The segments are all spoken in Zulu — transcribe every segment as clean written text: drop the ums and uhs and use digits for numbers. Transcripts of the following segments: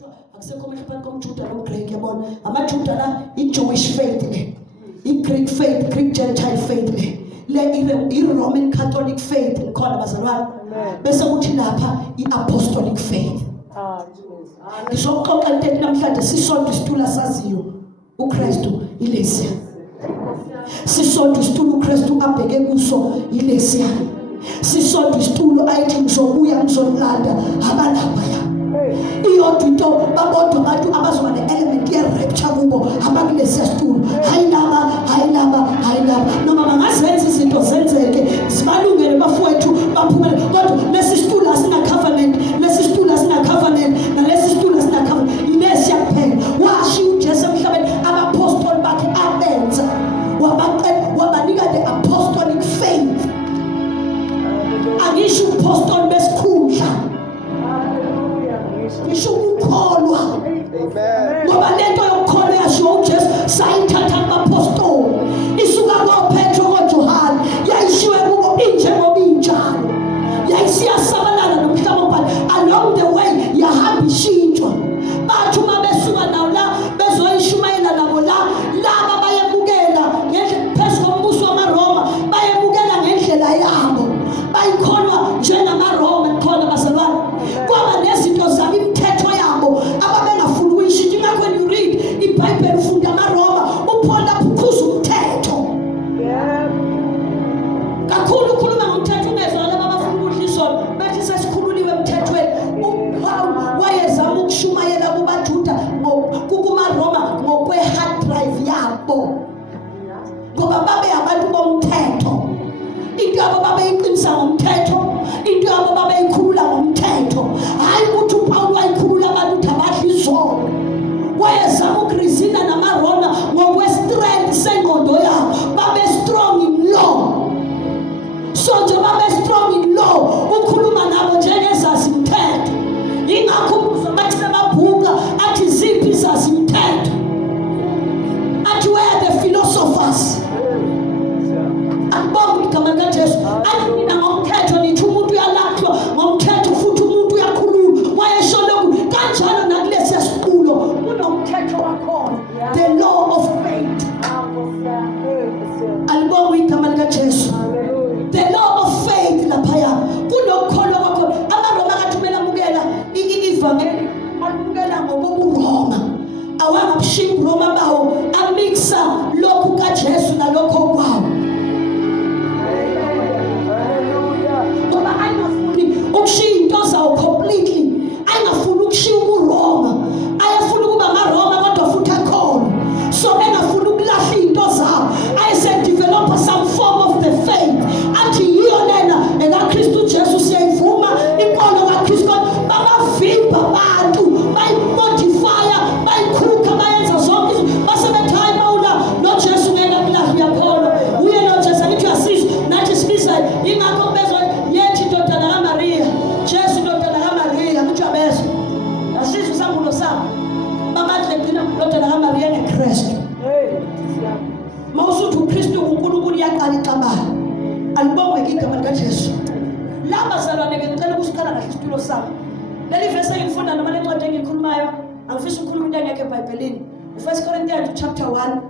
akusekho manje phakathi komJuda noGreek yabona amaJuda la i-Jewish faith le i-Greek faith, Greek Gentile faith le i-Roman Catholic faith ngikhona bazalwane bese kuthi lapha i-apostolic faith. Ngizoxoxa into namhlanje sisonke isitula saziyo uKristu ilesiya. Sisonke isitula uKristu abheke kuso ilesiya. Sisonke isitulo ayithi ngizobuya ngizolanda abalapha ya. Iyodwa into babodwa abantu abazoba ne-element ye-rapture kubo abakulesiya situlo. Hayi laba noma bangazenza izinto zenzeke zibalungele bafowethu baphumele kodwa lesi situlo asina-covenant, lesi situlo asina-covenant nalesi situlo asina-covenant ilesiya kuphela. Washo uJesu emhlabeni abapostoli bakhe abenza wabanika the apostolic faith. Angisho upostoli besikhundla, ngisho ukukholwa. Ngoba lento yokukholwa yashiwo uJesu sayithatha kubapostoli isuka koPetro koJohane yayishiwe kubo injengoba injalo yayisiyasabalala nomhlaba wonke. Along the way yahamba ishintshwa bathu uma besuka nawo la bezoyishumayela nabo laba bayemukela ngendlela phezu kombuso wamaRoma, bayemukela ngendlela yabo bayikholwa njengamaRoma khona bazalwane. Kwaba nezinto zabo imithetho yabo ababengafuni ukuyishintsha. Ingakho when you read iBhayibheli ufunda amaRoma uPaul aphukuza umthetho kakhulu ukhuluma ngomthetho ungezwa laba abafuna ukudla izono bethi sesikhululiwe emthethweni. uPaul wayezama ukushumayela kubaJuda kumaRoma ngokwe-hard drive yabo ngoba babe abantu bomthetho. Into yabo babeyiqinisa ngomthetho, into yabo babeyikhulula ngomthetho. Hayi ukuthi uPaul wayikhulula abantu ukuthi abadla izono. Wayezama ukugrizina namaRoma ngokwe-strength sengqondo yabo. Babe strong in law. So nje babe strong in law ukhuluma nabo njengezazi mthetho. Ingakho umbuzo bathi sebabhuka athi ziphi izazi mthetho, athi where are the philosophers. Akubonga igama likaJesu athi mina ngomthetho nithi umuntu uyalahlwa ngomthetho futhi umuntu uyakhululwa. Wayesho lokhu kanjalo nakulesiya siqulo kunomthetho wakhona, the law of faith. Alibonga igama likaJesu, the law of faith. Laphaya kunokukholwa kwakhona. AmaRoma akathumela amukela ivangeli amukela ngokobuRoma, awangabushiya uRoma bawo amiksa lokhu kaJesu nalokho kwawo. Ngoba ayingafuni ukushiya into zawo completely, ayingafuni ukushiya ubuRoma, ayafuna ukuba amaRoma kodwa futhi akholwa. So engafuni ukulahla into zawo, ayisedevelopa some form of the faith athi yiyo lena ekaKristu Jesu siyayivuma inkolo kaKristu. Babavimba abantu bayimodifya bayikhupha bayenza zonke izinto basebethayi bawula noJesu ngeke akulahla uyakholwa uye noJesu akithi uyasizwa nathi sibiza. Ingakho bezwa yethi indodana kaMariya, Jesu indodana kaMariya ngithi uyabezwa asizwe sambulo sabo bamadle gcina indodana kaMariya ngeKristu. Mawusuthi uKristu uNkulunkulu yaqala ixabana. Alibonge igama likaJesu. Laba bazalwane ke ngicela ukusikhala kahle isitulo sabo. Leli verse engifunda noma lencwadi engikhulumayo angifisi ukukhuluma into engekho eBhayibhelini. 1 Corinthians chapter 1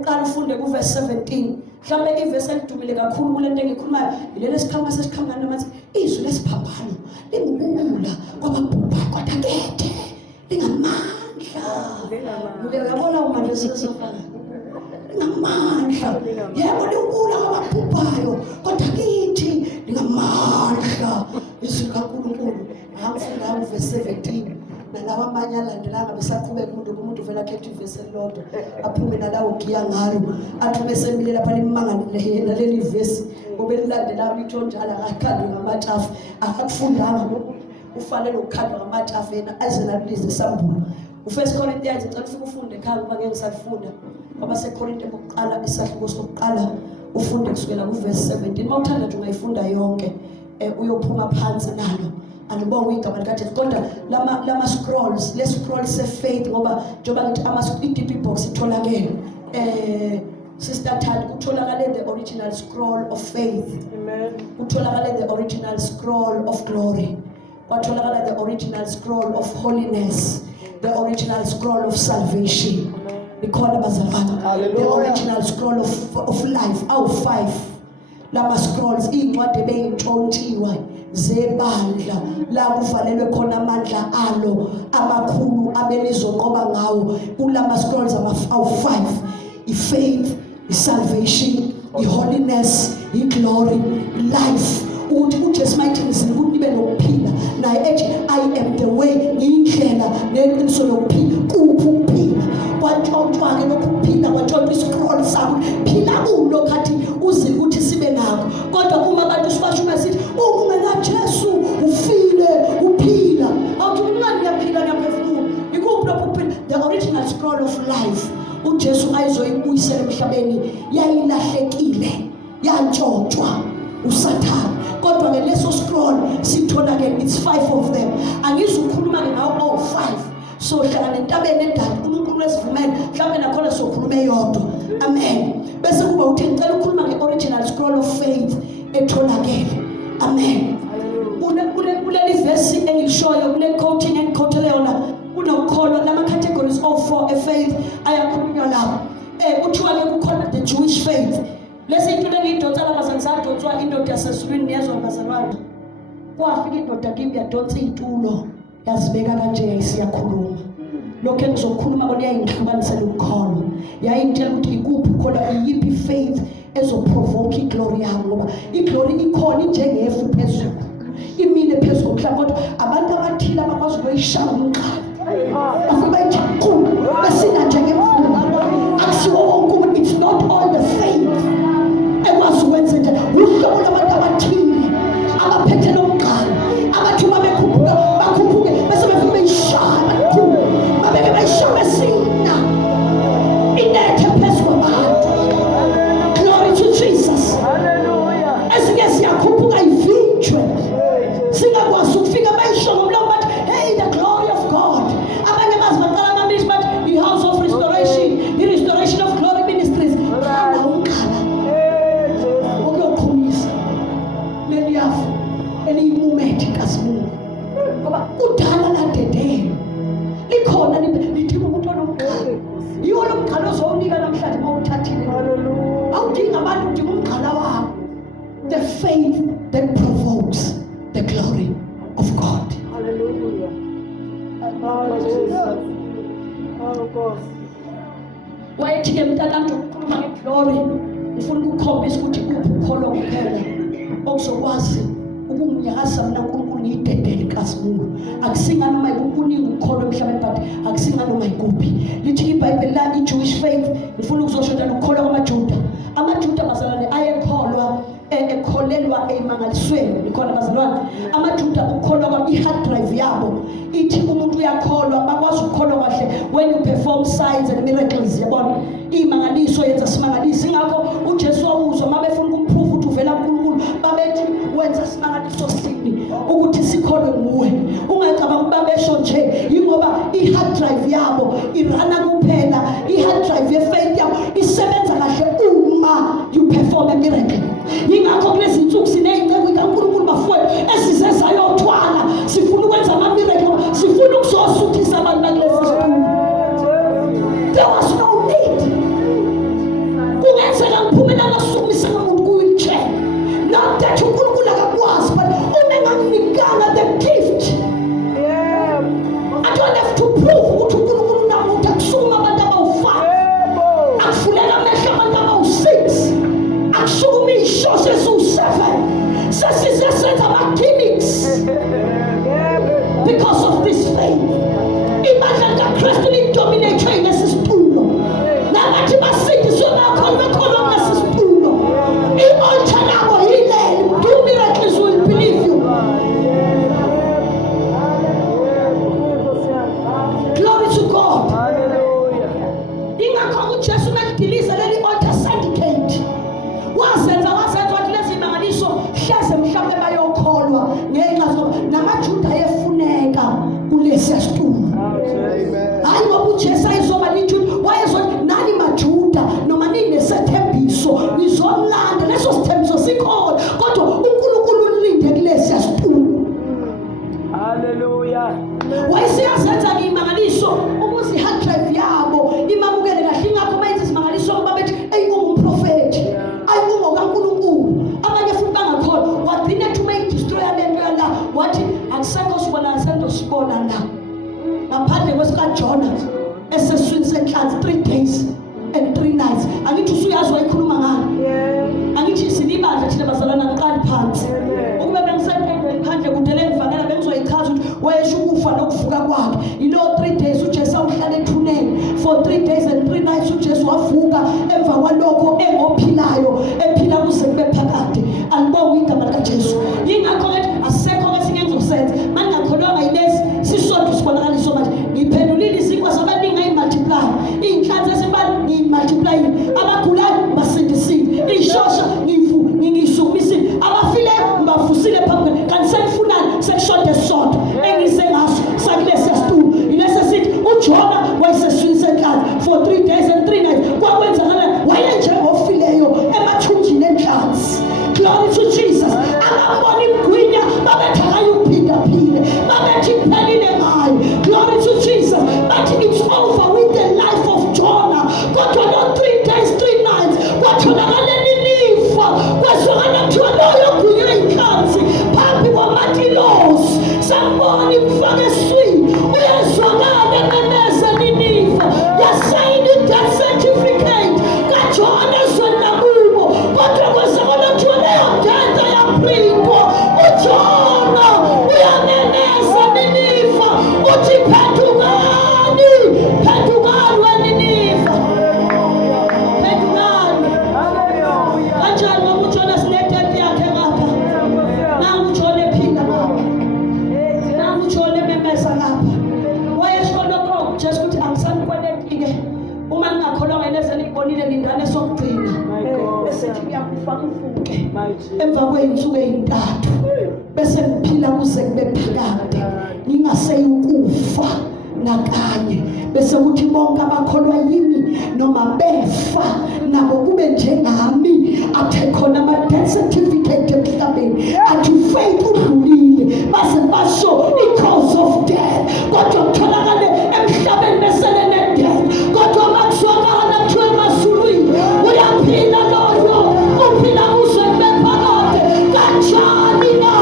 uqala ufunde kuverse 17. Mhlawumbe iverse elidumile kakhulu kulento engikhulumayo ilele sikhamba sesikhangana manje izwi lesiphambano lingubula kwababhubha kodwa kethe lingamandla. Uyabona umandla sesifana lingamandla. Yebo linkulu kwababhubhayo kodwa kithi lingamandla. Izwi kaNkulunkulu angifunda uverse 17 nalawa amanye alandelanga besaqhubeka umuntu vela khetha ivesi elilodwa aphume nalawo giya ngalo athi besembile lapha limangalile yena leli vesi obelilandela litho njalo akakhandi ngamatafu akakufundanga ufanele ukukhandwa ngamatafu yena azenalize sambulo. U1 Corinthians ngicela ufike ufunde ekhaya uma ngeke ngisafunda ngoba seKorinte bokuqala isahluko sokuqala ufunde kusukela kuverse 17. Mawuthanda nje ungayifunda yonke uyophuma phansi nalo. Alibonga igama likaJesu kodwa lama scrolls le scroll se-faith ngoba njengoba ngithi i-DP box itholakele Sister Thandi kutholakale the original scroll of faith. Amen. Kutholakale the original scroll of glory. kwatholakala the original scroll of holiness, the original scroll of salvation. The original scroll of life. 5 lama scrolls incwadi ebeyintshontshiwe zebandla la kuvalelwe khona amandla alo amakhulu abelizoqoba ngawo kulama scrolls awu-5. I-faith, i-salvation, i-holiness, i-glory, life. Ukuthi uJesu mayithini ukuthi nibe nokuphila naye ethi I am the way, ngiyindlela neqiniso lokuphila. Kuphi ukuphila? Kwantshontsha-ke lokhu kuphila kwantshontsha iscroll sakho phila kulo khathi uze ukuthi sibe nakho. Kodwa uma abantu sibasho besithi ungenaJesu ufile uphila awuthi umncane uyaphila ngiyaphefumula ikuphi lokhu ukuphila? The original scroll of life uJesu ayizoyibuyisela emhlabeni yayilahlekile yantshontshwa uSathane. Kodwa ke leso scroll sithola ke it's 5 of them. Angizukhuluma ke ngawo 5. So hlala nentabeni endala uNkulunkulu wesivumela mhlawumbe nakhona sokhuluma eyodwa. Amen. Bese kuba uthi ngicela ukukhuluma nge-original scroll of faith etholakele. Amen. Kuleli verse engilishoyo kule quoting engiquotele yona kunokukholwa lama categories of 4 faith ayakhulunywa lapho. Kuthiwa ke kukhona the Jewish faith. Lesi into engiyidonsa labazali sadonswa indoda yasezulwini niyezwa bazalwane. Kwafika indoda kimi yadonsa itulo yazibeka kanje yayisiyakhuluma. Lokho engizokhuluma kona yayingihlukanisela ukukholo. Yayingitshela ukuthi ikuphi ukholwa iyiphi faith ezoprovoke iglory yami ngoba iglory ikhona njengefu phezulu. Imile phezulu komhlaba kodwa abantu abathile abakwazi ukuyishaya umqala. Afike bayithi qhu besina njengemfundo. Akusiwo wonke umuntu, it's not all the faith. Ekwazi ukwenza nje uhlobo labantu abathile abaphethe lomqala abathi babekhuphuka bakhuphuke bese befike beyishaya babeke beyishaya besina inethe phezulu kwabantu. Glory to Jesus. Hallelujah. Ezinye siyakhuphuka ivinjwe singakwazi ukufika beyisho ngomlomo bathi hey the glory of God. Abanye bazibaqala amabhishi bathi the house of restoration, the restoration of glory ministries. Eliyimumethi kaSimungu ngoba udala ladedeni likhona lithi umuntu onomqala yiwo lo mqala ozowunika namhlanje mawuthathile. Awudingi abantu udinga umqala wakho. The faith that provokes the glory of God. Hallelujah. Hallelujah. Oh God. Wayethi-ke mntanami ukukhuluma ngeglory ngifuna ukukhombisa ukuthi kuphi ukholwa kuphela okuzokwazi ukumnyakasa mina uNkulunkulu ngiyidedele kaSimungu. Akusingani noma ikuningi ukukholwa emhlabeni but akusingani noma ikuphi. Lithi iBhayibheli la i-Jewish faith ngifuna ukuzosho njalo ukukholwa kwamaJuda. AmaJuda bazalwane ayekholwa ekholelwa emangalisweni likhona bazalwane. AmaJuda ukukholwa kwabo i-hard drive yabo ithi umuntu uyakholwa bakwazi ukukholwa kahle when you perform signs and miracles. Yabona imangaliso yenza simangaliso. Ingakho uJesu wawuzwa mabefuna ukumprove ukuthi uvela kuNkulunkulu babethi wenza simangaliso sini ukuthi sikholwe nguwe. Ungacabanga babesho nje ingoba i-hard drive yabo irana kuphela. I-hard drive ye-faith yabo isebenza kahle uma you perform a miracle. Ingakho kulezi insuku siney'ngceku kaNkulunkulu bafowethu ezize zayothwala sifuna ukwenza ama-miracle sifuna ukuzosuthisa abantu bakulezi insuku. There was no need. Kungenzeka ngiphume namasukumisa ngamuntu kuyi-check. Not that uNkulunkulu akakwazi but unenganginikanga the gift. I don't have to prove ukuthi uNkulunkulu unamuntu akusukuma abantu abawu-5 akufulela amehlo abantu abawu-6 akusukuma iy'sho seziwu-7 sesize senza ama-gimmicks because of this faith. Ibandla likaKristu lidominate yilesi situlo nabathi basindiswe bakholwa kulesi situlo. I-altar labo yileli do miracles will believe you. Glory to God. Ingakho uJesu melidiliza leli altar syndicate wazenza wathi lezi mangaliso hleze mhlawumbe bayokholwa ngenxa namaJuda ayefuneka kulesi situlo. Hayi ngoba uJesu ayizoba lithi wayezothi nani maJuda noma ninesethembiso nizolanda leso sithembiso sikhona kodwa uNkulunkulu ulinde kulesi situlo. kaJona eseswini senhlanzi 3 days and 3 nights. Angithi usuyazi wayikhuluma ngani? Angithi sinibandla thina bazalwana ngiqali phansi. Ukube bengisentendweni phandle kudele ngivakela bengizoyichaza ukuthi wayesho ukufa nokuvuka kwakhe. Ilo 3 days uJesu uhlala ethuneni for 3 days and 3 nights uJesu wavuka emva kwalokho engophilayo ephila kuze kube phakade. Angibonga igama likaJesu. Yingakho ke asekho esinye engizosenza. Mangakholwanga yilesi sisodwa sibonakaliso manje. Ngiphendulile izinkwa zabaningi ayimultiply. Inhlanzi esibani ngimultiply. Abagulayo basindisile. Ishosha ngisukumisile. Abafile ngibafusile phambi kanti sekufunani sekushoda sonto. Engise ngaso sakulesi situ. Ilesi sithi uJona wayeseswini senhlanzi for 3 days and 3 nights. Kwakwenzakala wayenjengofileyo emathunjini enhlanzi. Glory to Jesus. Abambona imgwinya babethakayo uphindaphile. Babethi phelile ngayo. Glory to Jesus. But it's over with the life of Jonah. Kodwa no 3 days 3 nights kwatholakala ninifa kwazwakala kuthiwa loyo gwinya inhlanzi phambi kwamatilosi. Sambona imfake eswini uyazwakala memeza ninifa yasayini death certificate kaJona zonabubo kodwa kwazwakala kuthiwa leyo data yaphindwa uJona uyamemeza ninifa uthi phendukani weninifa phendukani. Kanjani ngoba uJona sinedate yakhe ngapha nangu uJona ephinda nangu uJona ememeza ngapha. Wayesho lokho uJesu ukuthi angisanikwenetike uma ngingakholwanga neze nibonile lingane sokugcina bese ngiyakufa ngivuke emva kweinsuku ezintathu bese ngiphila kuze kube phakade ngingaseyukufa nakanye. Bese kuthi bonke abakholwa yimi noma befa nabo kube njengami. Athe khona ama death certificate emhlabeni athi faith udlulile base basho i-cause of death kodwa kutholakale emhlabeni besele ne-death kodwa makuzwakala kuthiwa emasulwini uyaphila loyo uphila kuze kube phakade. Kanjani na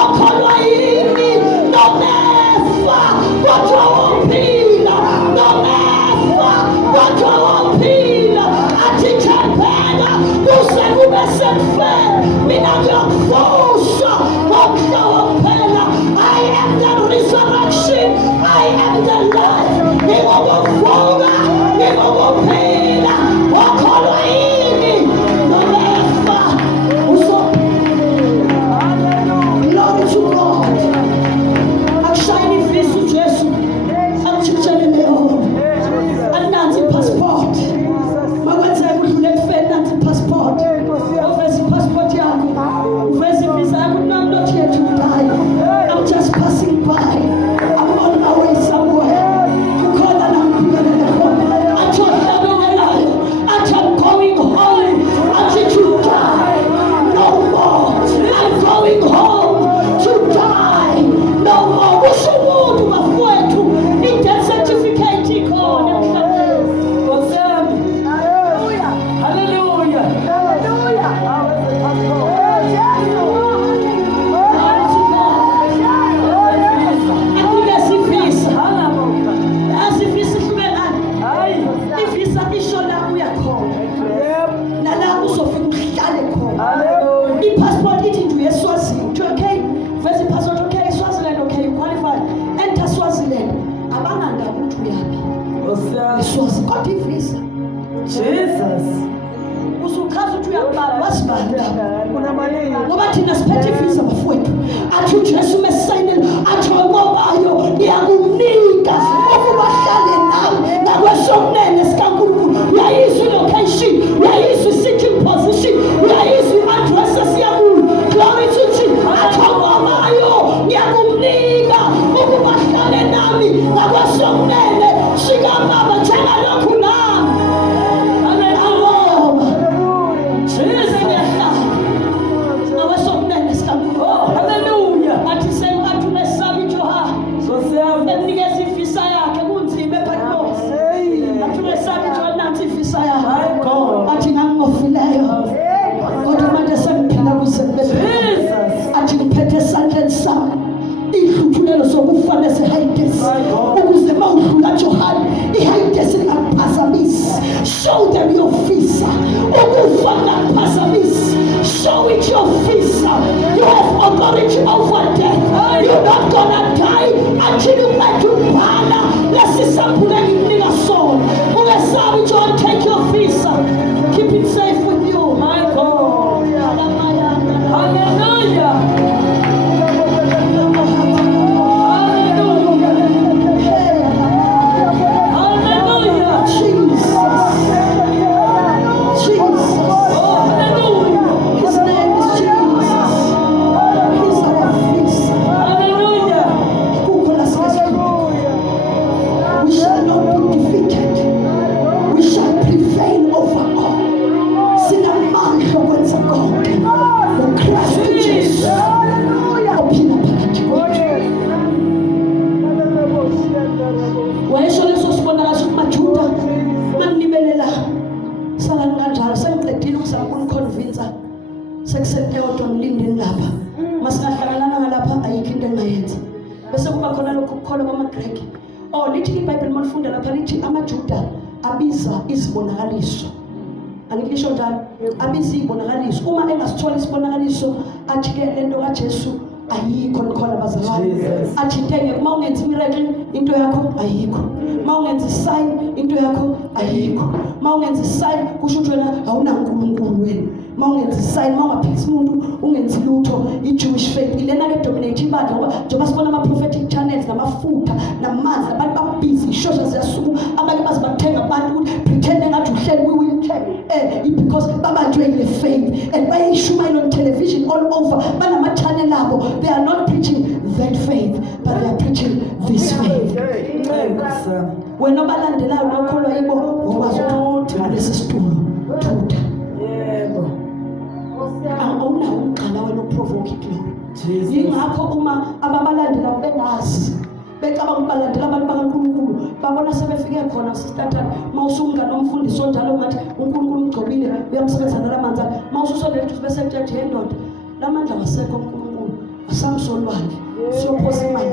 okholwa yimi nomefa kodwa uphila nomefa kodwa uphila athi thembeka kuze kube sekufeni mina ngiyakuvusha ngokuhlowa kuphela. I am the resurrection, I am the life. Ngingokuvuka ngingokuphila okholwa yimi nomefa glory to God. Akushayini ifisi uJesu akuchitshele leyo anansi passport makwenzeka udlule ekufeni nansi passport uveze passport yakho uveze visa yakho. No, I'm not here to die. I'm just passing by. I'm on my way somewhere. You call that I'm I'm going home until to die. No more. I'm going home to die. No more. Usumuntu bafowethu i-death certificate ikhona emhlabeni. Hallelujah. Asifisa hlubekani. Ivisa isho la uyakhona nala uzofika uhlale khona. I-passport ithi nje eSwazini. Okay, vese i-passport okay eSwaziland okay you qualified enter Swaziland. Abananda ukuthi uyapi eSwaziland kodwa ivisa Jesus. usuchaza ukuthi uyabhala wasibanda ngoba thina siphethe ivisa bafowethu. Athi uJesu mesayinela athi ngobayo ngiyakunika ukuba hlale nami ngakwesonene sikaNkulunkulu. Uyayizwa i-location, uyayizwa i-sitting position, uyayizwa i-address esiyakuyo. Glory to Jesus. Athi ngobayo ngiyakunika ukuba hlale nami ngakwesonene sikamama njengalokhu nami. Hallelujah. Athi sengathi umesaba iJohana. Emnikeza ifisa yakhe. uyofisa. You have authority over death. You're not gonna die until you let you bana. Let's see something that you need a soul. John, take your visa. Keep it safe with you. My God. Hallelujah. abiza izibonakaliso. Angikisho njalo, abiza izibonakaliso. Uma engasithola isibonakaliso athi ke lento kaJesu ayikho nikhona bazalwane. Athi tenge uma ungenza miracle into yakho ayikho. Uma ungenza sign into yakho ayikho. Uma ungenza sign kusho ukuthi wena awunankulunkulu wena. Uma ungenza sign uma ungaphikisa umuntu ungenza lutho iJewish faith ilena ke dominate ibandla ngoba njengoba sibona ama prophetic channels namafutha namanzi abantu babhizi ishosha ziyasuku abanye bazibathenga abantu ukuthi pretend engathi uhleli we will check because babanjwe ile faith and bayishumayela on television all over banama channel abo. They are not preaching that faith but they are preaching this faith. Wena obalandelayo nokholwa yibo ngokwazi ukuthi lesi situlo thutha. Yebo. Awuna uqala wena uprovoke glory. Yingakho uma ababalandela bengazi becabanga ukubalandela abantu bakaNkulunkulu babona sebefike khona sistatha mawusunga nomfundisi onjalo ngathi uNkulunkulu ugcobile uyamsebenzana lamanzi mawususondela ukuthi bese church yendoda lamandla wasekho uNkulunkulu asamsolwandle siyophosa imali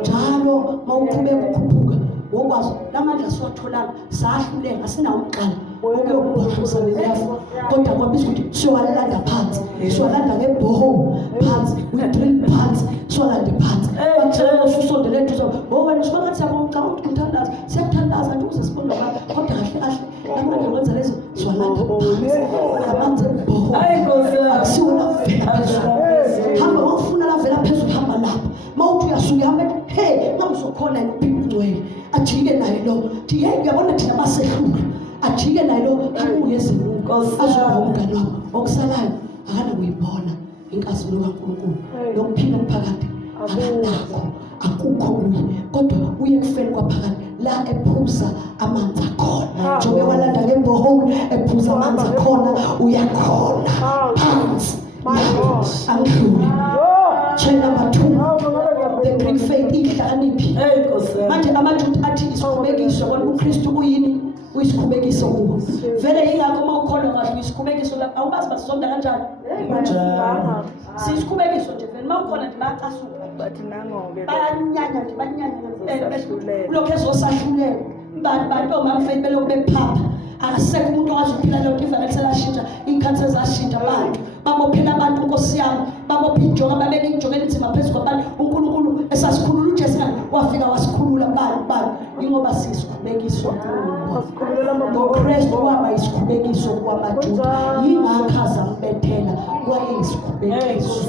njalo mawuqhubeka ukukhuphuka ngokwazi lamandla siwatholanga sahlulela asinawo umqala ukuyobhohloza leyafu kodwa kwabizwa ukuthi siwalanda phansi siwalanda ngebhoho phansi we drink phansi siwalanda phansi bathela ususondele eduze ngoba nisibona siyabonga ukuthi uthandaza siyathandaza nje ukuze sibone kodwa kahle kahle lamandla wenza lezo siwalanda phansi amanzi ebhoho akusiwona vela phezulu hamba wafuna la vela phezulu hamba lapha mawuthi uyasuka hamba hey ngamusokhona ngiphincwele ajike naye lo thi hey uyabona thina basehlula ajike naye lo uyezibuko azobonga lo okusalayo akana kuyibona inkazimulo kaNkulunkulu lokuphila phakathi akanakho akukho kuye kodwa uye kufeni kwaphakathi la ephuza amanzi akhona njengoba walanda ngemboho ephuza amanzi akhona uyakhona phansi angidlule. Chain number 2, the Greek faith ihlakaniphi. Manje amaJuda athi isikhubekiso kodwa uKristu uyini uyisikhubekiso kubo. Vele yingakho uma ukholwa kahle isikhubekiso lapha awubazi basizonda kanjani. Sisikhubekiso nje vele uma ukhona nje bayacasuka bathi nangobe bayanyanya nje banyanya bese ulokho ezosahlulela bantu omafethi belo bephapha akasekho umuntu owaziphila lo kifa ngeselashintsha ikhanse zashintsha abantu babophela abantu Nkosi yami babopha injongo babeka injongo enzima phezulu kwabantu uNkulunkulu esasikhulula uJesu wafika wasikhulula abantu ingoba sisikhubekiswa ngoKristu waba isikhubekiso kwamaJuda yingakho azambethela wayeyisikubekiso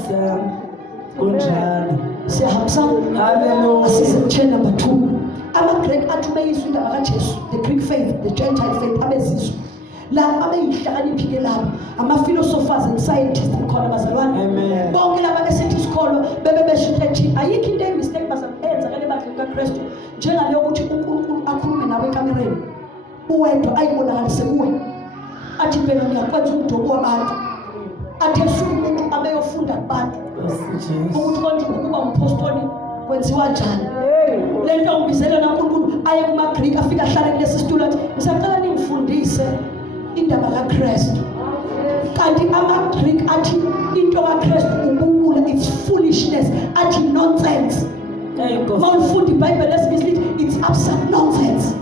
kunjalo siyahambisana. Hallelujah. Asise chain number 2 ama-Greek athi beyiswa indaba kaJesu, the Greek faith, the Gentile faith abezizwe la abeyihlakaniphile lapha ama-philosophers and scientists khona bazalwane bonke laba besithi isikolo bebesho ethi ayikho into emistake bazayenza kale badle kaKristu njengaleyo ukuthi uNkulunkulu akhulume nawe ekamereni uwedwa ayibonakalise kuwe athi phela ngiyakwenza umdobo wabantu athi umuntu abeyofunda kubantu ukuthi konje ukuba umpostoli kwenziwa njani. Le nto ngibizela naNkulunkulu aye kuma-Greek afika ahlale kulesi situlo athi ngisacela ningifundise indaba kaKristu. Kanti ama-Greek athi into kaKristu ububula, it's foolishness, athi nonsense. Mawufunda iBhayibheli lesibili it's absolute nonsense,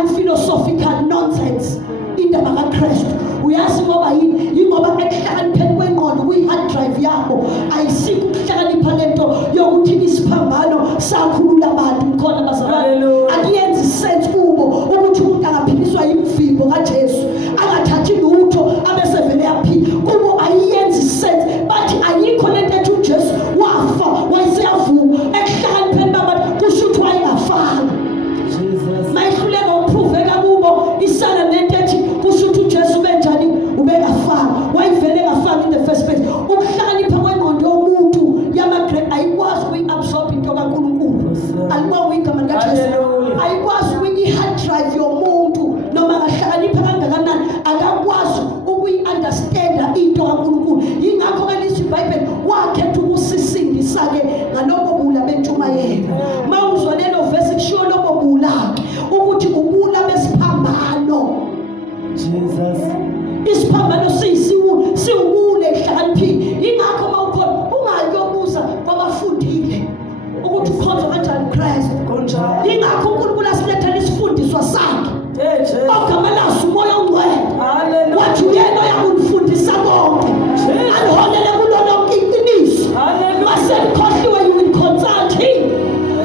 unphilosophical nonsense indaba kaKristu. Uyazi ngoba yini? Yingoba ekuhlakanipheni kwengqondo kwi-hard drive yakho ayisiki ukuhlakanipha lento yokuthi isiphambano sakhulula abantu khona bazalwane akuyenzi sense kubo ukuthi umuntu angaphiliswa imvimbo kaJesu angathathi lutho abesevele yaphila kubo ayiyenzi sense bathi ayikho lento ethi uJesu wafa wayeseyavuka ekuhlakanipheni babantu kusho ukuthi wayengafanga Jesus mayihluleka ukuproveka kubo isana lento ethi kusho ukuthi uJesu benjani ubekafanga wayivele kafanga in the first place ukuhlakanipha kwengqondo yomuntu yamagrade ayikwazi ukuyi-absorb into kaNkulunkulu alikwazi igama likaJesu ayikwazi ukuyi-hard drive yomuntu noma ngahlakanipha kangakanani akakwazi ukuyi-understanda into kaNkulunkulu yingakho kalisi iBhayibheli wakhetha ukusisindisa-ke ngalobo bula bentshumayelo ma uzwa lelo vesi kushiwo lobo bula ukuthi ubula besiphambano Jesus isiphambano siwubule ehlakaniphile yingakho mawukhona ungayobuza kwabafundile ukuthi ukhonza kanjani uKristu yingakho uNkulunkulu asilethela isifundiswa sakhe ogama laso umoya ongcwele wathi uyena oyakunifundisa konke aliholele kulo lonke iqiniso maselikhohliwe you will consult him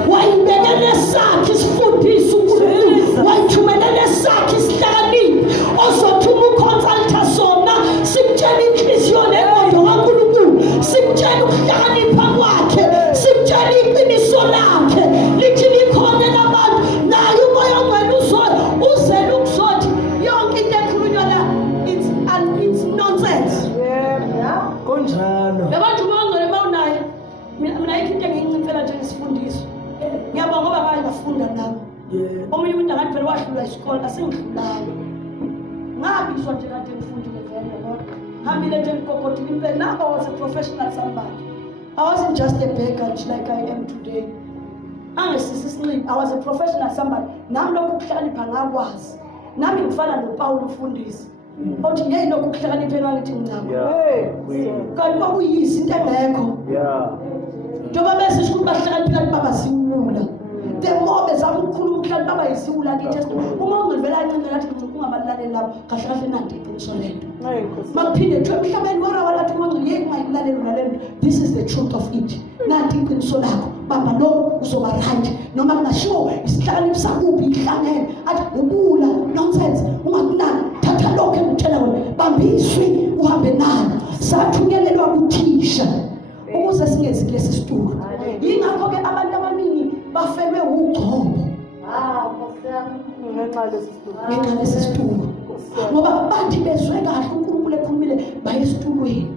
wayibekele sakhe isifundiso uNkulunkulu wayithumelele sakhe isihlakaniphi ozothuma uconsulta sona sikutshela inhliziyo nengqondo kaNkulunkulu sikutshela ukuhlakanipha kwakhe sikutshela iqiniso lakhe lithi likhona labantu naye umoya ongcwele uzele ukuzothi yonke into ekhulunywa la it's nonsense kunjalo yabantu mangcwele mawunayo mina into engiyincifela nje isifundiso ngiyabonga ngoba ngake ngafunda nami omunye umuntu angathi phela wahlulwa isikole asengidlulayo ngabizwa nje kade ngifundile vele ngoba hambile nje ngikokotile impela now I was a professional somebody I wasn't just a beggar like I am today angesisisinqiphi I was a professional somebody nami lokhu ukuhlakanipha ngakwazi nami ngifana noPaul umfundisi othi yey lokhu ukuhlakanipha engathi ngicabo kanti kwakuyisi into engekho njengoba bese ukuthi bahlakanipha baba siwula the more bezama ukukhuluma ukuhlala baba yisiwula kithi uma ungivela ancince ngathi ungabalaleli lapho kahle kahle nanti iqiniso lento makuphinde nje emhlabeni warawalathi uma ngiyeke mayilaleli ulaleli this is the truth of it nanti iqiniso lakho baba lo uzoba right noma kungashiwo isihlakaniphi sakuphi ihlangene athi ubula nonsense ungakunani thatha lokho engitshela wena bambiswi uhambe nalo sathunyelelwa kuthisha ukuze singenzi lesi situlo yingakho ke abantu abaningi bafelwe ugcobo ngenxa lesi situlo ngoba bathi bezwe kahle uNkulunkulu ekhulumile baye esitulweni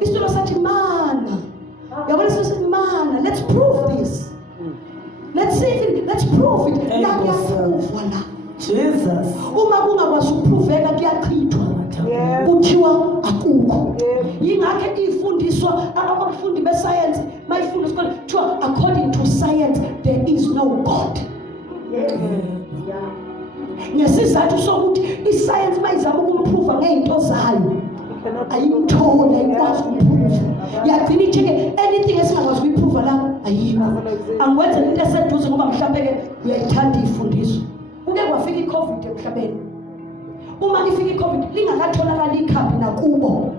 isitulo sathi mana yabona sithi mana let's prove this let's see it let's prove it nakuyaprovwa la Jesus uma kungakwazi ukuproveka kuyachithwa kuthiwa akukho yingakho ifundiswa abafundi bescience mayifundiswa kuthiwa according to science there is no God ngesizathu sokuthi iscience mayizama ukumprova ngeinto zayo ayimthole ayikwazi ukuprova yagcina ithi anything esingakwazi ukuprova la ayikho angwenze into eseduze ngoba mhlawumbe ke uyayithanda ifundiswa uke kwafika iCovid emhlabeni uma ifika iCovid lingakatholakala ikhambi nakubo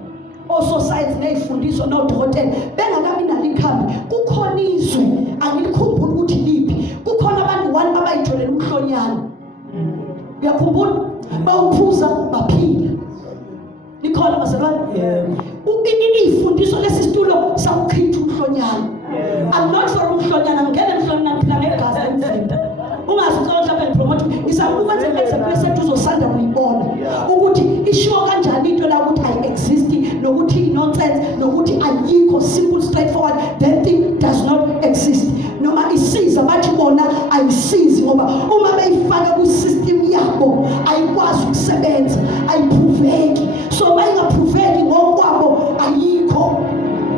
osociety nezifundiswa nodokotela bengakabi nalikhambi kukhona izwe angilikhumbula ukuthi liphi kukhona abantu one abayitholela umhlonyana uyakhumbula bawuphuza baphila likhona bazalwane ifundiswa lesi situlo sakukhitha umhlonyana I'm not for umhlonyana ngene umhlonyana phila ngegazi emzimba ungazixoxa lapha ngipromote ngisakuba nje uzosanda kuyibona ukuthi ishiwo kanjani into la ukuthi I exist nokuthi nonsense nokuthi ayikho simple straightforward that thing does not exist noma isiza bathi bona ayisizi ngoba uma beyifaka ku system yabo ayikwazi ukusebenza ayiproveki so bayingaproveki ngokwabo ayikho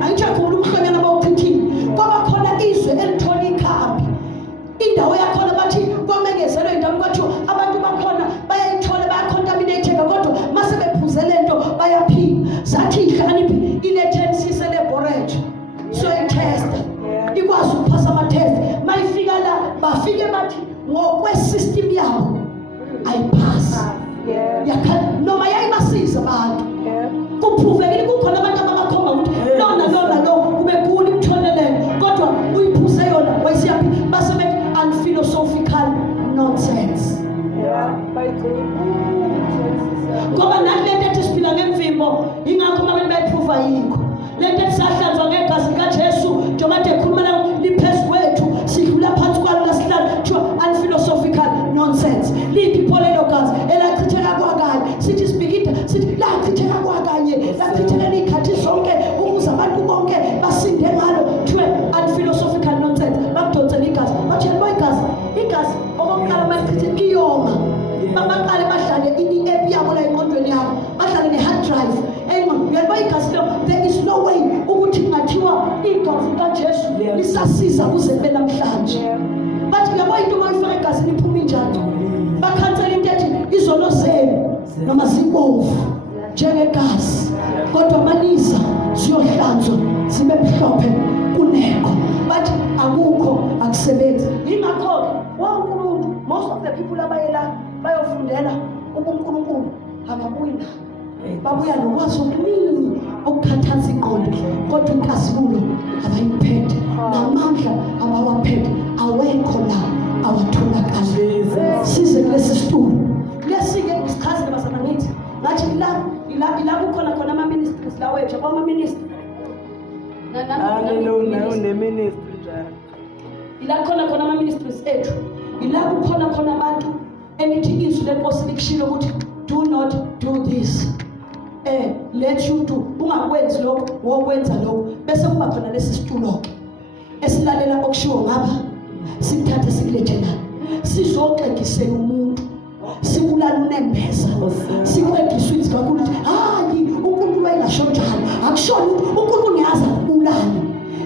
angichakhuluma umhlonyana bawukhithini kwaba khona izwe elithola ikhambi indawo yakhona bathi kwamengezelwe indawo kwathiwa abantu bakhona bayayithola bayacontaminateka kodwa mase bephuze lento bayaphila zathi ihlakaniphi ilethensi laboratory so itest ikwazi ukuphasa ama-test mayifika la bafike bathi ngokwe-system yabo ayiphasa noma yayibasiza abantu kupruvekile kukhona abantu igazi likaJesu lisasiza kuze kube namhlanje. Bathi uyabona into mayifika egazini iphuma injalo. Bakhansela into ethi izono zenu noma zibomvu njengegazi. Kodwa manisa siyohlanzwa sibe mhlophe kuneko. Bathi akukho akusebenzi. Ingakho wonke umuntu, most of the people abayela bayofundela ubuNkulunkulu ababuyi nabo. Babuya nokwazi okuningi okukhathaza ingqondo, kodwa inkazimulo abayiphethe namandla abawaphethe awekho la awatholakala. Size kulesi situlo lesi-ke isichazile bazana ngithi ngathi ila kukhona khona ama-ministries la wethu abama-ministry ne-ministry njalo ila khona ama-ministries ethu ila kukhona abantu enithi izwi lenkosi likushilo ukuthi do not do this. Let you do ungakwenzi lokho wokwenza lokho bese kuba khona lesi situlo-ke esilalela okushiwo ngapha sikuthathe sikulethe la sizoxegisela umuntu sibulala unembeza sikuxegiswe izwi kakhulu ukuthi hayi uNkulunkulu wayengasho njalo akushona uNkulunkulu ngiyazi ukubulala.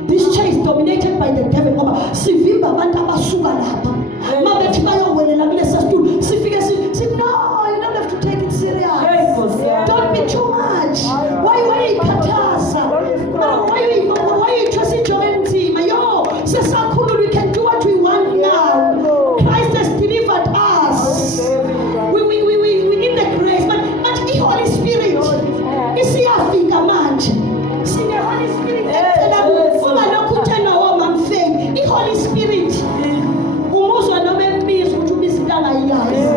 This church is dominated by the devil ngoba sivimba abantu abasuka lapha mabethi bayowelela kulesi situlo sifike sithi no, you don't have to take it serious. Don't be too much. Why ikhathaza? Why you trust Joel nzima? Yo, sesakhulu, we can do what we want now. Christ has delivered us. We need the grace, but the Holy Spirit isiyafika manje. Sine Holy Spirit uma lokuthena woma mfeni. The Holy Spirit umuzwa noma embizo ukuthi ubizilanga yazi.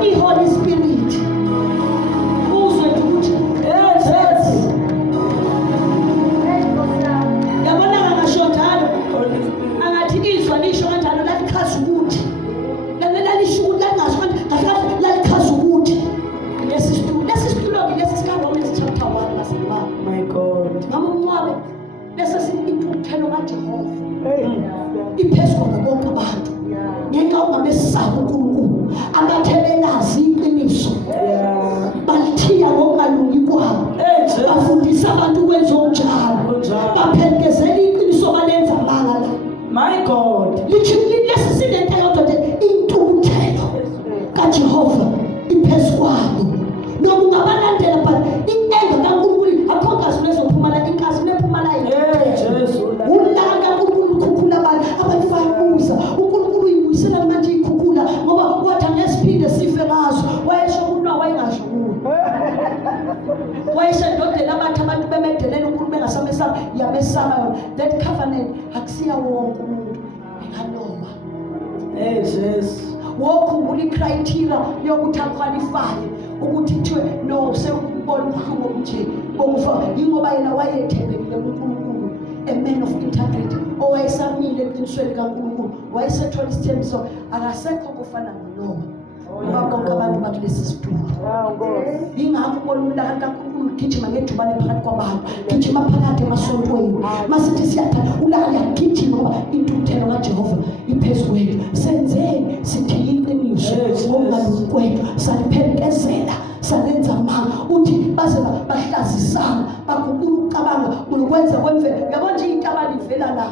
The Holy Spirit iphezulu bonke abantu ngenxa ungabesaba uNkulunkulu abathebelazi iqiniso bathiya ngokungalungi kwabo bafundisa abantu ukwenza okunjalo baphenkezela iqiniso balenza manga la. My God, lesi sinento yodwa intukuthelo kaJehova iphezulu kwabo noma ungabalandela but inenga kaNkulunkulu akho kazi lezophuma la inkazi lephuma la Jesu ulanga ukukhukhula abantu bayibuza uNkulunkulu uyibuyisela manje ikhukhula ngoba wathi ngesiphinde sife ngazo wayesho ukuthi wayengasho kuwo wayesho ndodela abantu bemedelela uNkulunkulu bengasamesaba yabesaba. That covenant akusiya wonke umuntu enganoma Jesus wokhumbula icriteria yokuthi aqualify ukuthi kuthiwe no sekubona ubuhlungu nje bokufa ingoba yena wayethembekile kuNkulunkulu, a man of integrity owayesamile eqinisweni kaNkulunkulu wayesethola isithembiso akasekho kufana noNoah. Bonke abantu bathi lesi situlo ingakho ubona umlaka kaNkulunkulu gijima ngejubane phakathi kwabantu gijima phakathi emasontweni masithi siyathanda ulaka yagijima ngoba intukuthelo kaJehova iphezulu kwethu. Senzeni sithi iqiniso ngokungalungi kwethu saliphenkezela salenza manga uthi baze bahlazisana bakhumbula ukucabanga ukwenza kwemvelo. Yabona nje inkabali ivela la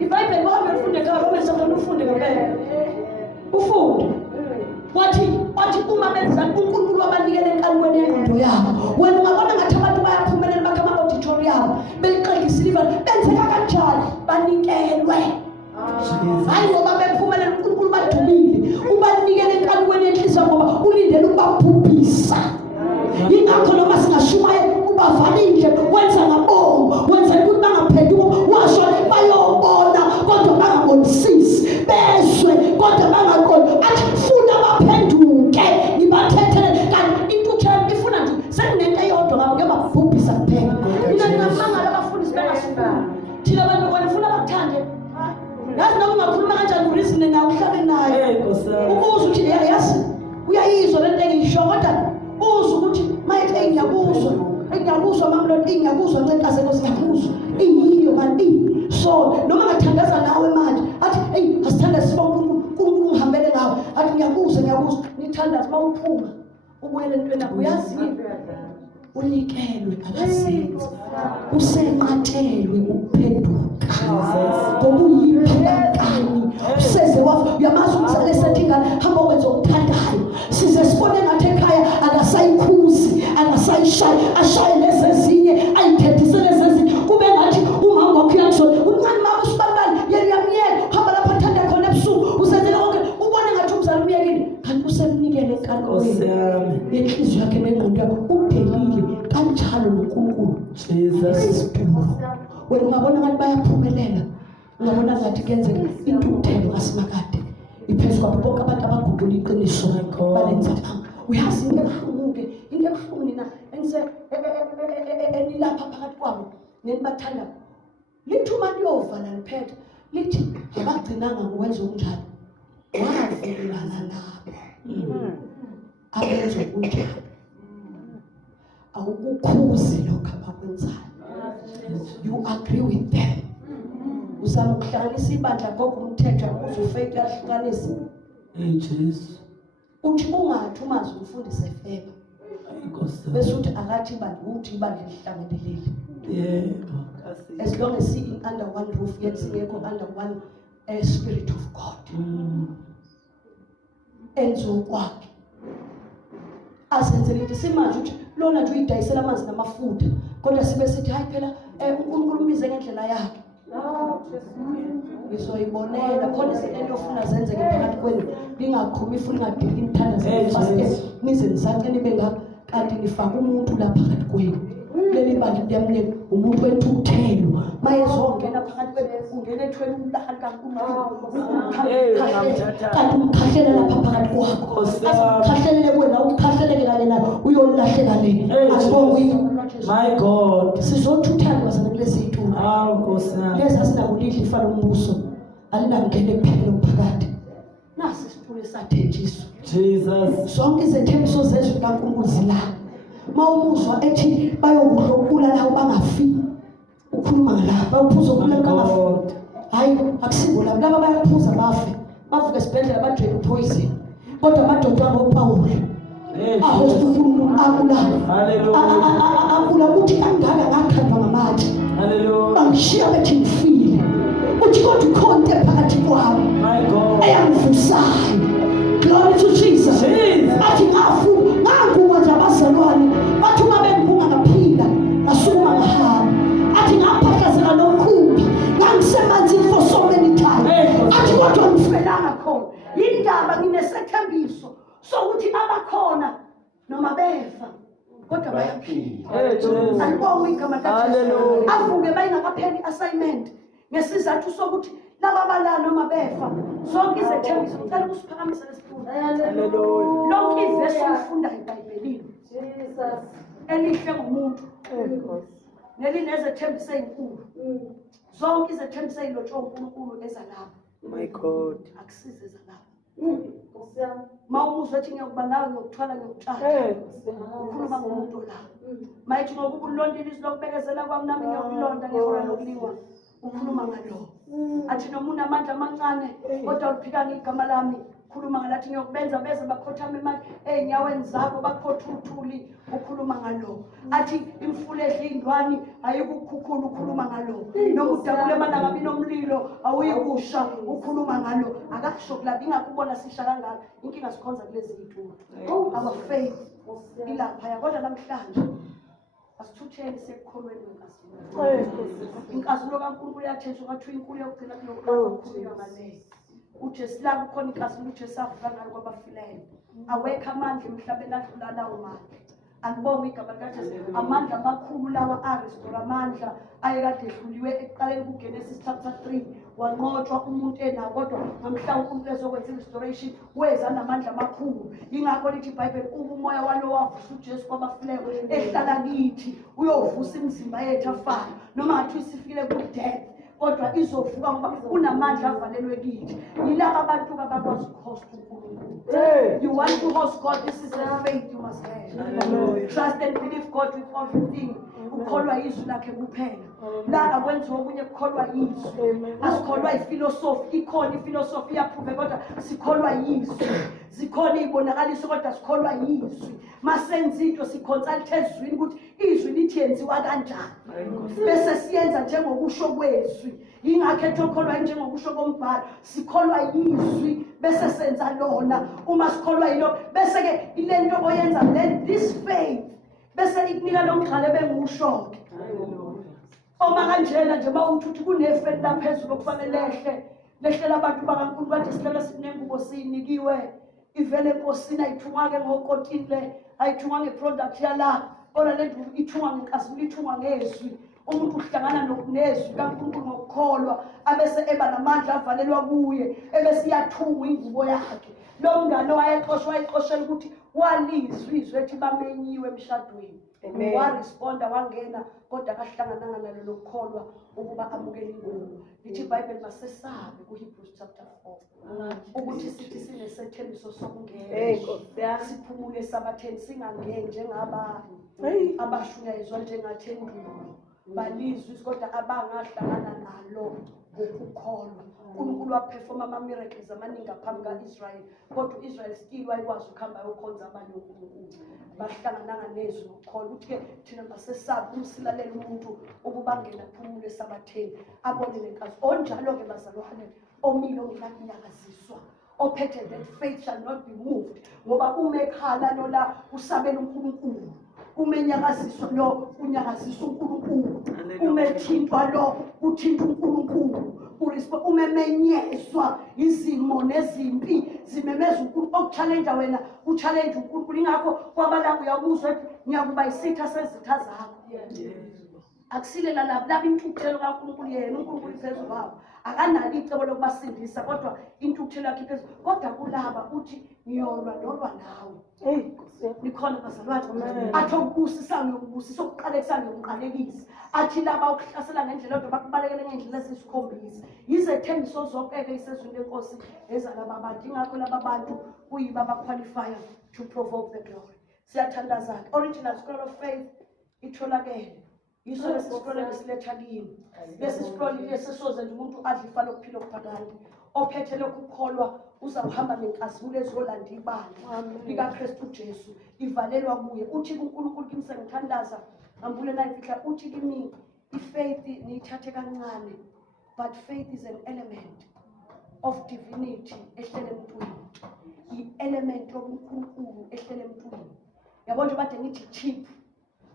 iBhayibheli wami ufunde ngalo bese ufunde ngempela ufunde wathi uma benza uNkulunkulu wabanikela enkalweni yengqondo yabo. Wena ungabona ngathi abantu bayaphumelela bakha ama-auditorium beliqekisa ilivalo benzeka kanjani banikelwe hayi ngoba bephumelela uNkulunkulu badumile ubanikela enkalweni yenhliziyo ngoba ulindele ukubabhubhisa. Ingakho noma singashumayela ubavalile wenza ngabongo wenza ukuthi bangaphenduka washo bayobona kodwa bangabonisisi bezwe kodwa bangaqondi athi funa baphenduke nibathethele kanti intuthelo ifuna nje sekunento eyodwa ngabo ke babhubhisa kuphela. Mina ngingamangala abafundisi bengasukuma thina abantu bonifuna bakuthande yazi noma ungakhuluma kanjani ureason nawe uhlabe naye ubuza ukuthi yazi uyayizwa lento engiyisho kodwa uza ukuthi mayeke ngiyabuzwa mamlolo ngiyabuzwa ncenkazelo siyabuzwa iyiyo kanti so noma ngathandaza nawe manje athi hey asithanda siba uNkulunkulu uhambele ngawe athi ngiyabuzwa nithandaza mawuphuma ubuyele entweni yakho uyaziva unikelwe akazenzi usenqatshelwe ukuphenduka ngoba uyiphakani useze uyamazi umzali esethi ngane hamba wenza okuthandayo size sibone ngathi ekhaya akasayikhuzi akasayishayi ashaye lezi ezinye ayithethise lezi ezinye kube ngathi umama wakho uyakusho uncane mama usibambane yeyamyela hamba lapha athanda khona ebusuku usenzele konke ubone ngathi umzali umyekile kanti usemnikele enkankolweni yenhliziyo yakhe nengqondo yakhe ubhelile kanjalo noNkulunkulu Jesus wena ungabona ngathi bayaphumelela ungabona ngathi kuyenzeka intuthelo ngasimakade iphezu kwabo bonke abantu abagudula iqiniso balenza uyazi into ebuhlungu-ke into ebuhlungu nina enilapha phakathi kwabo nenibathanda lithuma liyovala liphethe lithi abagcinanga ngokwenza okunjalo wavumelana nabo abenza okunjalo awukukhuzi lokho abakwenzayo you agree with them uzama ukuhlanganisa ibandla ngoba umthetho uzufake yahlukanisa Jesus uthi ungathi umazi umfundise feba bese uthi akathi ibandla uthi ibandla lihlanganelile as long as in under one roof yet singekho under one spirit of God enzo kwakhe asenzele ukuthi simanje uthi lona nje uyidayisela amanzi namafutha kodwa sibe sithi hayi phela uNkulunkulu umize ngendlela yakhe ngizoyibonela khona izinto eyofuna zenzeke phakathi kwenu lingakhumi futhi ngadili imthanda zefast nize nisacela ibe kanti nifaka umuntu lapha phakathi kwenu leli bandla liyamnika umuntu wentuthelo mayezongena phakathi kwenu ungena ethweni umlahali kaNkulunkulu kanti umkhahlela lapha phakathi kwakho asikhahlelele wena ukukhahleleke kale naye uyolahleka le asibonge my God sizothuthana bazana kulezi zinto lezi asinakudidla ifana umbuso alinamngene kuphela phakathi nasi isitulo esathenjiswa Jesus zonke izethembiso zezwi kaNkulunkulu zilapha mawumuzwa ethi bayokudlokula lawo bangafi ukhuluma ngala bayophuza ukulala bangafi hayi akusibo laba bayaphuza bafe bavuke esibhedlela badrink poison kodwa amadoda ngoPaul uNkulunkulu akula ukuthi kangaka ngakhandwa ngamatshe angishiya bethi ngifile uthi kodwa ukhonte phakathi kwabo my God eyangivusayo glory to Jesus athi ngakuwa nje abazalwane bathi uma bengibuka ngaphinda ngasukuma ngahamba athi ngaphakazela nokhumbi ngangisemanzini for so many times athi kodwa ngifelanga khona indaba nginesethembiso sokuthi abakhona noma befa kodwa bayaphila alibonga igama likaJesu avuke bayingakapheli assignment ngesizathu sokuthi laba balana noma befa zonke izethembiso ngicela ukusiphakamisa lesifunda lonke ivesi ufunda eBhayibhelini Jesus elihle ngomuntu nelinezethembiso ezinkulu zonke izethembiso ezilotshwe uNkulunkulu ezalapha My God. akusize ezalapha mawumuzwa ethi ngiyokuba nawe ngiyokuthwala ngiyokutshala ukhuluma ngomuntu la mayithi ngokuba ulondile isilokubekezela kwami nami ngiyokulonda ngehora lokuliwa ukhuluma ngalo athi noma unamandla amancane kodwa uphika ngigama lami ukhuluma ngalathi ngiyokubenza beze bakhothama imali enyaweni zakho bakhotha uthuli ukhuluma ngalo athi imfule edla indwani ayikukhukhula ukhuluma ngalo noma udabule malanga binomlilo awuyikusha ukhuluma ngalo akakusho kulapha ingakubona sisha kangaka inkinga sikhonza kulezi zinto our faith ilapha kodwa namhlanje asithutheni sekukholweni wenkazini inkazimulo kaNkulunkulu yathethwa kwathiwa inkulu yokugcina kulokukhulunywa ngale uthi silapho khona inkazimulo uthi savuka ngalo kwabafileyo awekho amandla emhlabeni adlula lawo mandla alibonga igama likaJesu amandla amakhulu lawa arestore amandla ayekade ehluliwe ekuqaleni kuGenesis chapter 3 wanqotshwa umuntu enawo kodwa namhla uNkulunkulu ezokwenza restoration weza namandla amakhulu ingakho lithi iBhayibheli umoya walo wavusa uJesu kwabafileyo ehlala kithi uyovusa imizimba yethu afana noma ngathi sifikile ku death kodwa izovuka ngoba kunamandla avalelwe kithi. Yilabo abantu abakwazi ukuhost uNkulunkulu. You want to host God, this is a faith you must have. Trust and believe God with everything. Ukholwa izwi lakhe kuphela. La akwenziwa okunye kukholwa izwi. Asikholwa ifilosofi, ikhona ifilosofi yaphume kodwa sikholwa izwi. Zikhona izibonakaliso kodwa sikholwa izwi. Masenza into siconsulta ezwini ukuthi izwi lithi yenziwa kanjani. Bese siyenza njengokusho kwezwi. Yingakho etokholwa njengokusho kombhalo sikholwa izwi bese senza lona. Uma sikholwa yilo bese ke ilento oyenza then this faith bese ikunika lo mdlalo bengiwushoke. Oma kanjena nje mawuthi kunefaith laphezulu okufanele lehlela abantu bakaNkulunkulu kade sihlala sinengubo sinikiwe ivele enkosini ayithungwa ke ngokotini le ayithungwa ngeproduct yala kodwa le ndlu ithungwa ngenkazimuli ithungwa ngezwi. Umuntu uhlangana nokunezwi kaNkulunkulu ngokukholwa abese eba namandla avalelwa kuye ebese iyathungwa ingubo yakhe. Lo mngane wayeqoshela ukuthi walizwi izwi ethi bamenyiwe emshadweni. Waresponda wangena kodwa akahlangananga nalo lokukholwa ukuba amukele ingubo. Lithi iBhayibheli masesabe kuHebrews chapter 4 ukuthi sithi sinesethembiso sokungena siphumule esabatheni singangeni njengabanye abashunyayezwa njengathi endulo balizwi kodwa abangahlangana nalo ngokukholwa. uNkulunkulu waperforma ama-miracles amaningi ngaphambi ka-Israyeli kodwa u-Israyeli still wayekwazi ukuhamba yokhonza abanye uNkulunkulu. Bahlangananga nezwi ngokukholwa. Ukuthi-ke thina masesabe umsilalele umuntu ukuba angena aphumule esabatheni abone lenkazi. Onjalo-ke bazalwane omile ongenakunyakaziswa ophethe that faith shall not be moved ngoba umekhala nola usabela uNkulunkulu. Umenyakaziswa lo unyakazisa uNkulunkulu. Umethintwa lo uthinta uNkulunkulu. Umemenyezwa izimo nezimpi zimemeza uNkulunkulu okuchallenge wena uchallenge uNkulunkulu. Ingakho kwabalanga uyabuzwa ethi ngiyakuba isitha sezitha zakho. Akusilela laba intukuthelo kaNkulunkulu yena uNkulunkulu phezulu kwabo akanalo icebo lokubasindisa kodwa intukuthelo yakhe phezulu kodwa kulaba uthi ngiyolwa nolwa nawe. Nikhona bazalwane athi ukubusisa ngiyokubusisa ukuqalekisa ngiyokuqalekisa athi laba ukuhlasela ngendlela kodwa bakubalekele ngendlela ezisikhombisa. Yizethembiso zonke-ke isezwini lenkosi ezalaba abantu. Ingakho laba bantu kuyibo abaqualifya to provoke the glory. Siyathandaza-ke original scroll of faith itholakele. Yiso lesi scroll esiletha kini. Lesi scroll lesisoze nje umuntu adle ifa lokuphila okuphakade. Ophethe lokukholwa uzawuhamba nenkazimulo ezolanda ibandla likaKristu Jesu ivalelwa kuye. Uthi kuNkulunkulu kimi sengithandaza ngambule la imfihla uthi kimi ifaith niyithathe kancane but faith is an element of divinity ehlele emntwini. I-element yobuNkulunkulu ehlele emntwini. Yabona nje bade ngithi cheap.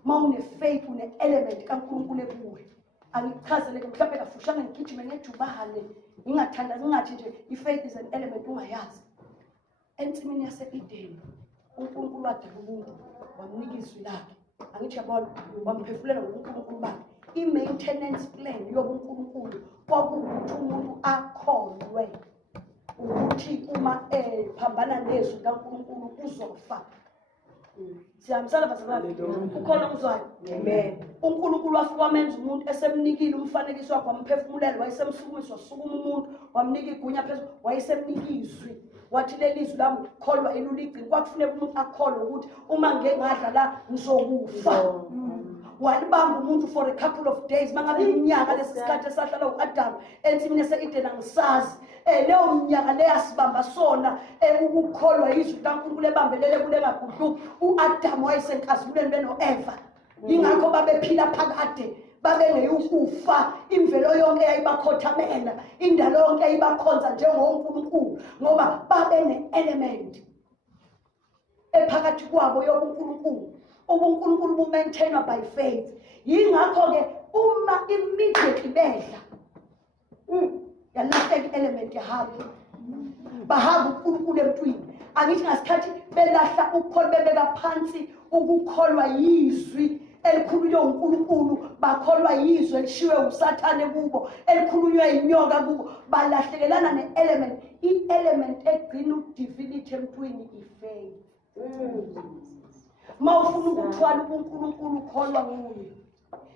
Maune faith une element kaNkulunkulu ekuwe. Angichazeleke mhlawumbe kafushane ngigijime ngejubane ngingathanda ngingathi nje ifaith is an element ungayazi. Ensimini yase-Eden uNkulunkulu wadala umuntu wamnika izwi lakhe. Angithi yabona wamphefumulela ngoNkulunkulu bakhe. I-maintenance plan yobuNkulunkulu kwakuwukuthi umuntu akholwe ukuthi uma phambana nezwi kaNkulunkulu uzofa. Siyamsala bazalwane ukhona uzwayo. Amen. uNkulunkulu wafika wamenza umuntu esemnikile umfanekiso wakhe wamphefumulela wayesemsukumisa wasukuma umuntu wamnika igunya phezulu wayesemnika izwi wathi leli izwi lami kholwa eluligcini kwakufuneka umuntu akholwe ukuthi uma ngeke ngadla la ngizokufa. Walibamba umuntu for a couple of days mangabe iminyaka lesisikhathi esahlala uAdam ensimini yase-Eden angisazi. Leyo minyaka leyasibamba sona ukukholwa izwi kaNkulunkulu ebambelele kule ngagudluki. uAdam wayesenkazimulweni beno-Eva. Ingakho babephila phakade babengeyukufa. Imvelo yonke yayibakhothamela indalo yonke yayibakhonza njengoNkulunkulu ngoba babene-element ephakathi kwabo yobuNkulunkulu. ubuNkulunkulu bumaintainwa by faith. Yingakho-ke uma immediately bedla yalahleka i-element yahamba bahamba uNkulunkulu emntwini. Angithi ngasikhathi belahla ukukholwa bebeka phansi ukukholwa yizwi elikhulunywa uNkulunkulu bakholwa yizwi elishiwe uSathane kubo elikhulunywa inyoka kubo balahlekelana ne-element. I-element egcina udivinity emntwini ifaith. Mawufuna ukuthwala uNkulunkulu ukholwa nguye.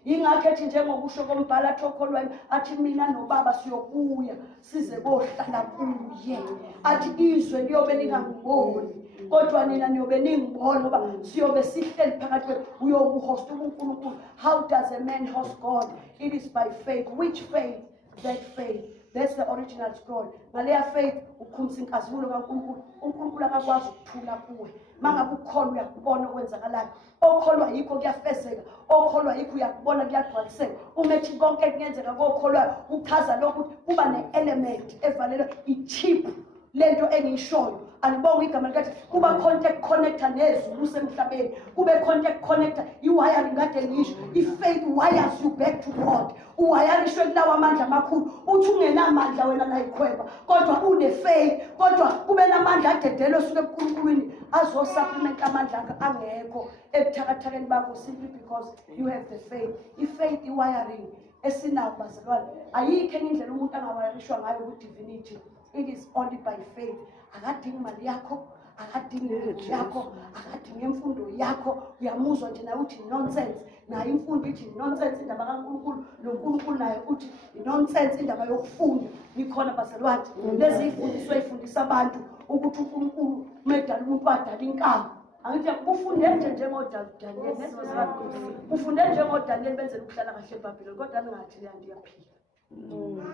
Ingakho ethi njengokusho kombhalo athi okholwayo athi mina nobaba siyobuya size kohlala kuye. Athi izwe liyobe lingangiboni kodwa nina niyobe ningibona ngoba siyobe sihleli phakathi kwenu uyobuhosta uNkulunkulu. How does a man host God? It is by faith. Which faith? That faith. That's the original scroll. Ngaleya faith ukhumisa inkazimulo kaNkulunkulu. uNkulunkulu akakwazi ukuthula kuwe. Mangabe ukholwa uyakubona okwenzakalayo. Okholwa yikho kuyafezeka. Okholwa yikho uyakubona kuyagcwaliseka. Umethi konke kuyenzeka kokholwayo uchaza lokhu kuba ne-element evalelwe i-chip lento engiyishoyo. Alibonga igama likathi kuba contact connector nezulu semhlabeni. Kube contact connector i-wiring kade ngisho. I-faith wires you back to God. Uwayarishwe kulawa amandla amakhulu. Uthi ungenamandla wena la ikhweba kodwa une-faith. Kodwa kube namandla adedelwe osuke eNkulunkulwini azosupplement amandla angekho ebuthakathakeni bakho simply because you have the faith. I-faith i-wiring esinawo bazalwane. Ayikho enye indlela umuntu angawayarishwa ngayo ku-divinity. It is only by faith. Akadingi imali yakho, akadingi incwadi yakho, akadingi imfundo yakho. Uyamuzwa nje nawe uthi nonsense. Nayo imfundo ithi nonsense indaba kaNkulunkulu. NoNkulunkulu naye uthi nonsense indaba yokufunda. Nikhona bazalwane. Lezi ifundiswa ifundisa abantu ukuthi uNkulunkulu medala umuntu wadala inkamba. Angithi kufunde njengoDaniel nezibazalwane. Kufunde njengoDaniel benzela ukuhlala kahle eBhabhiloni kodwa ningathi leya ndiyaphila.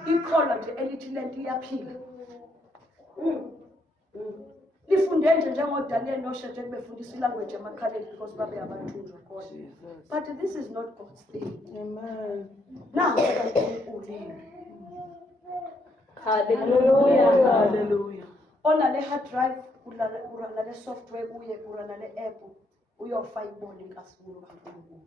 Ikholwa nje elithi lento iyaphila. Lifunde nje njengoDaniel noShadrach befundisa ilanguage yamakhaleni because babe abantunjwa khona. But this is not God's thing. Amen. Now hallelujah. Hallelujah. Ona le hard drive urana le software uye urana le app uyofa ibona inkasimulo kaNkulunkulu.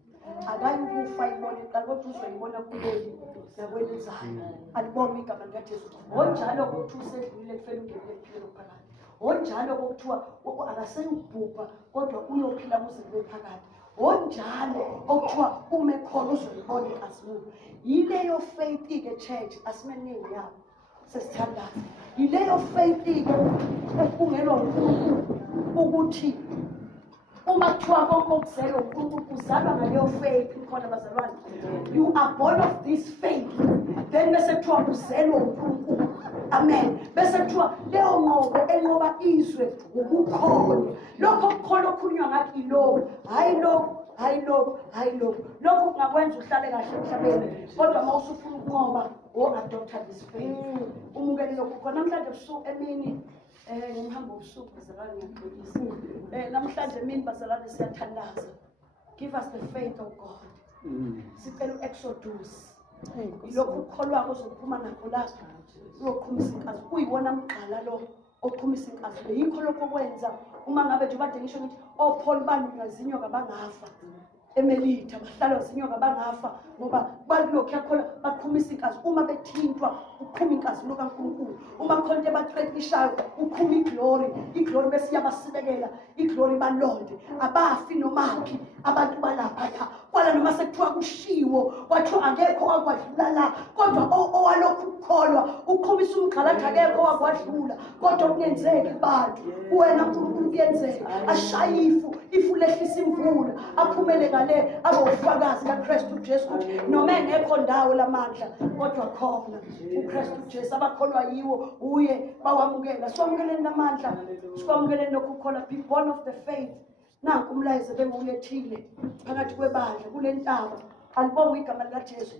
Akayi ukufa ibona kodwa uzoyibona kuleli nakwelizayo. Alibonga igama likaJesu. Onjalo ukuthi usedlule kufela ungene empilweni phakathi. Onjalo kokuthiwa akaseyubhubha kodwa uyophila kuze kube phakathi. Onjalo okuthiwa uma ekhona uzoyibona inkasimulo. Yileyo faith ke church asimeningi yabo sesithandaza. Yileyo faith ke efungelwa uNkulunkulu ukuthi uma kuthiwa konke okuzelwe uNkulunkulu kuzalwa ngaleyo faith khona bazalwane. You are born of this faith. Then bese kuthiwa kuzelwe uNkulunkulu. Amen. Bese kuthiwa leyo ngobo enqoba izwe ukukholwa. Lokho kukhona okukhulunywa ngathi ilokho. Hayi lokho. Lokho kungakwenza uhlale kahle emhlabeni. Kodwa mawusufuna ukunqoba adopter this faith. Umukele lokho khona namhlanje ebusuku emini ngimhamba ubusuku bazalwane ngiyaxolisa. Namhlanje emini bazalwane siyathandaza. Give us the faith of God. Sicela uExodus. Lokho ukukholwa kuzophuma nakho la uyoqhumisa inkazi. Kuyiwona mqala lo oqhumisa inkazi. Yikho lokho kwenza uma ngabe nje bade ngisho ukuthi Paul bani ngazinyoka bangafa. Emelitha bahlala zinyoka bangafa ngoba balokho yakhola baqhumisa inkazi. Uma bethintwa uqhuma inkazi lokaNkulunkulu. Uma khonke bathreatishayo uqhuma iglory bese yabasibekela iglory balonde abafi nomaphi abantu balapha kwala noma sekuthiwa kushiwo kwathiwa akekho wakwadlula la kodwa owalokhu ukukholwa uqhumisa umgqalathi akekho wakwadlula kodwa kungenzeki abantu wena uNkulunkulu kuyenzeka ashayifu ifulehlisa imvula aphumele ngale abofakazi kaKristu Jesu ukuthi noma engekho ndawo lamandla kodwa khona uKristu Jesu abakholwa yiwo uye bawamukela. Siwamukeleni namandla, siwamukeleni lokukholwa. Be born of the faith. Nanku umlayezo bengulethile phakathi kwebandla kule ntaba. Alibonga igama likaJesu.